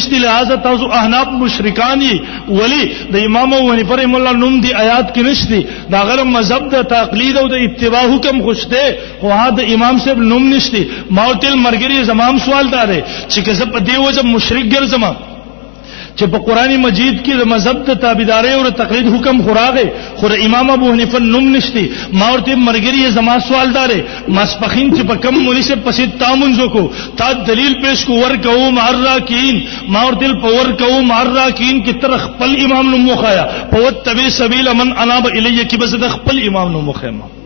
نشتی لہذا تاسو احناف مشرکانی ولی د امام ابو حنیفه رحم الله نوم دی آیات کې نشتی دا غره مذهب د تقلید او د اتباع حکم خوشته خو د امام صاحب نوم نشتی ماوتل مرګری زمام سوال دار چې که زه په دی وجه مشرک ګرځم چې په قرآن مجید کې د مذهب ته تابعداري او تقلید حکم خوراغه خو امام ابو حنیفه نوم نشتی ما ورته مرګری زما سوال دار مسپخین چې په کم مولوی سے پسې تامنځو کو تا دلیل پیش کو ور کو معرکین ما ورته په ور کو معرکین کې تر خپل امام نوم مخایا په تبع سبیل من اناب الیه کې بس د خپل امام نوم مخایا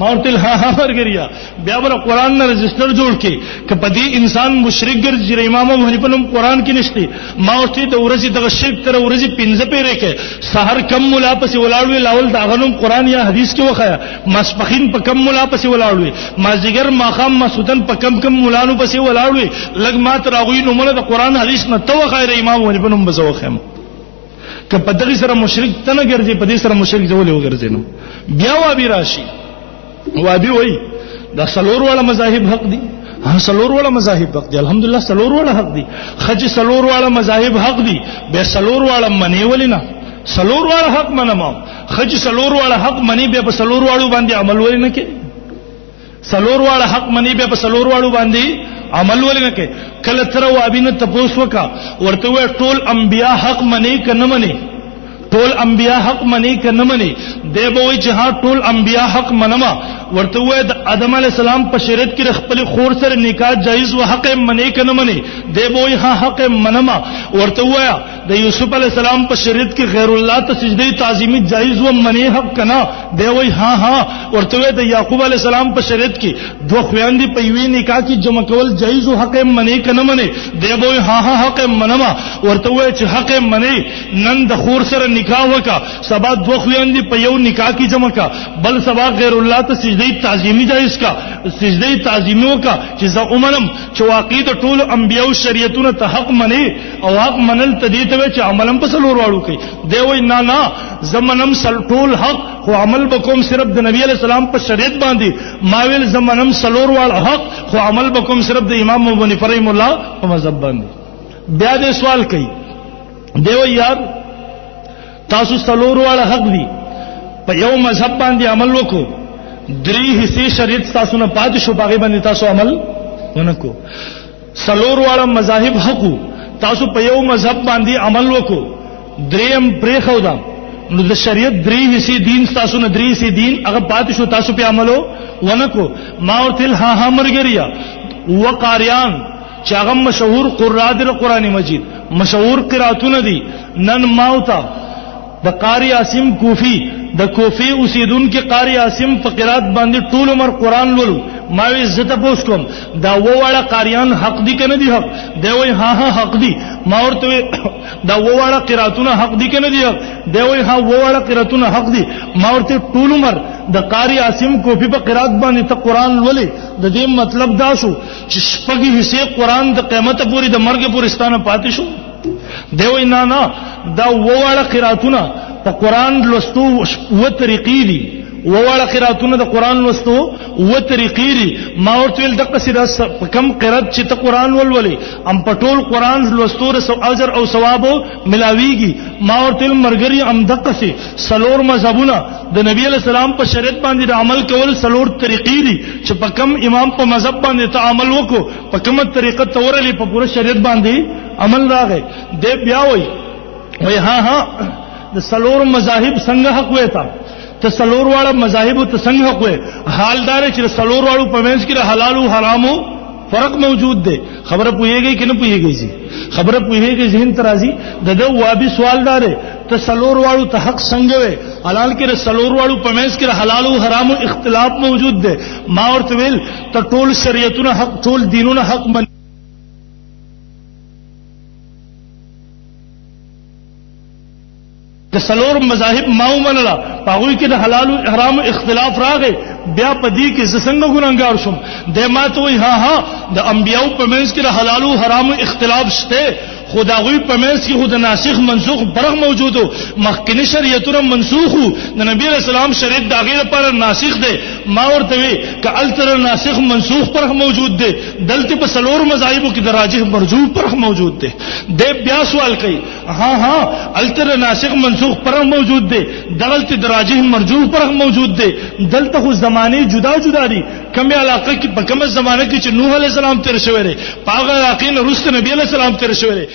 ماورتل ها مرګریا بیا بر قرآن نه رجسٹر جوړ کې کپدی انسان مشرک ګرځي امام ابو حنیفه نوم قرآن کې نشته ماورتي د ورځي د شرک تر ورځي 15 پیره کې سحر کم ملا پسې ولاړوي لاول دا غنوم قرآن یا حدیث کې وخایا مسپخین په کم ملا پسې ولاړوي مازیګر ماخام مسودن په کم مولانو پسې ولاړوي لګ مات راغوي نومونه د قرآن حدیث نه تو خیر امام ابو حنیفه نوم بزوخم کپدغه سره مشرک تنه ګرځي په دې سره مشرک جوړ وګرځي نو بیا وابي راشي وابي وای دا سلور والا مذاهب حق دي ها سلور والا مذاهب حق دي الحمدلله سلور والا حق دي خج سلور والا مذاهب حق دي به سلور والا منی ولینا سلور والا حق منما خج سلور والا حق منی به سلور والو باندې عمل ولینه کې سلور والا حق منی به سلور والو باندې عمل ولینه کې کله تر وابي نه تپوس وکا ورته وې ټول انبیا حق منی کنه منی ټول انبیا حق منی کنه منی دی به وای چې ها ټول انبیا حق منما ورته وای د آدم علی السلام په شریعت کې خپل خور سره نکاح جایز او حق منی کنه منی دی به وای ها حق منما ورته وای د یوسف علی السلام په شریعت کې غیر الله ته سجده تعظیمی جایز او منی حق کنا دی وای ها ورته وای د یعقوب علی السلام په شریعت کې دوه خويندې په یوې نکاح کې جمع کول جایز او حق منی کنه منی دی به وای ها حق منما ورته وای چې حق منی نن د خور سره نکاح وکا سبا دوه خويندې په یو نکاح کې جمع کا بل سبا غیر الله ته سجده تعظیمی جایز کا سجده تعظیمی وکا چې زه عمرم چې واقعي د ټول انبیو شریعتونو ته حق منی او حق منل تدې ته چې عملم په سلور واړو کوي دی وای نه زمنم سل ټول حق خو عمل بکوم صرف د نبی علی السلام په شریعت باندې ما ویل زمنم سلور واړ حق خو عمل بکوم صرف د امام ابو حنیفه رحم الله په مذهب باندې بیا دې سوال کوي دی وای یار تاسو سلور والا حق دی په یو مذهب باندې عمل وکړو درې حصے شریعت تاسو نه پاتې شو باغې باندې تاسو عمل ونکو سلور والا مذاهب حق تاسو په یو مذهب باندې عمل وکړو دریم پرې خو دا نو د شریعت درې حصے دین تاسو نه درې حصے دین هغه پاتې شو تاسو په عملو ونکو ما ورتل ها مرګریا وقاریان چې هغه مشهور قرآ د قرآن مجید مشهور قراتونه دي نن ماوتا د قاری عاصم کوفی د کوفی اوسیدون کې قاری عاصم په قرات باندې ټول عمر قران ولو ما وی زته پوس کوم دا وواړه قاریان حق دي کنه دي حق دی وای ها حق دي ما ورته دا وواړه قراتونه حق دي کنه دي حق دی وای ها وواړه قراتونه حق دي ما ورته ټول عمر د قاری عاصم کوفی په قرات باندې ته قران ولې د دې مطلب دا شو چې شپږی حصے قران د قیامت پورې د مرګ پورې ستانه پاتې شو دی وای نه دا وواړه قراتونه په قران لوستو و طریقې دي وواړه قراتونه د قران لوستو و طریقې دي ما ورته ویل دغه سره کم قرات چې ته قران ولولې ام پټول قران لوستو سو اجر او ثواب ملاويږي ما ورته مرګري ام دغه سي سلور مذهبونه د نبی علی السلام په شریعت باندې عمل کول سلور طریقې دي چې په کم امام په مذهب باندې ته عمل وکړو په کومه طریقه تورلې په پوره شریعت باندې عمل راغی دې بیا وای ها د سلور مذاهب څنګه حق وې ته سلور واړه مذاهب ته څنګه حق وې حالدار چې سلور واړو په منځ کې حلال او حرامو فرق موجود دی خبره پوهیږي کہ نه پوهیږي جی خبره پوهیږي ذهن ترازی د وابي سوال دار ته سلور واړو ته حق څنګه وې حلال کې سلور واړو په منځ کې حلال او حرامو اختلاف موجود دی ما ورته ویل ته ټول شریعتونه حق ټول دینونه حق من د سلور مذاهب ماو منلا پاغوی کې د حلال او حرام اختلاف راغی بیا پدې کې څنګه ګناګار شوم د ماته وای ها د انبیاو په منځ کې د حلال او حرام اختلاف شته خدا غوی پمنس کی خود ناسخ منسوخ فرق موجودو مخکنی شریعتونه منسوخو د نبی رسول الله شریعت دا غیر پر ناسخ ده ما ورته وی ک التر ناسخ منسوخ فرق موجود ده دلته په سلور مذاهبو کې د راجح مرجوح فرق موجود ده د بیا سوال کوي ها التر ناسخ منسوخ فرق موجود ده دلته د راجح مرجوح فرق موجود ده دلته خو زمانه جدا جدا دي کومه علاقه کې په کومه زمانه کې چې نوح علیہ السلام تیر شوی دی پاغه علاقې نه رسول نبی علیہ السلام تیر شوی دی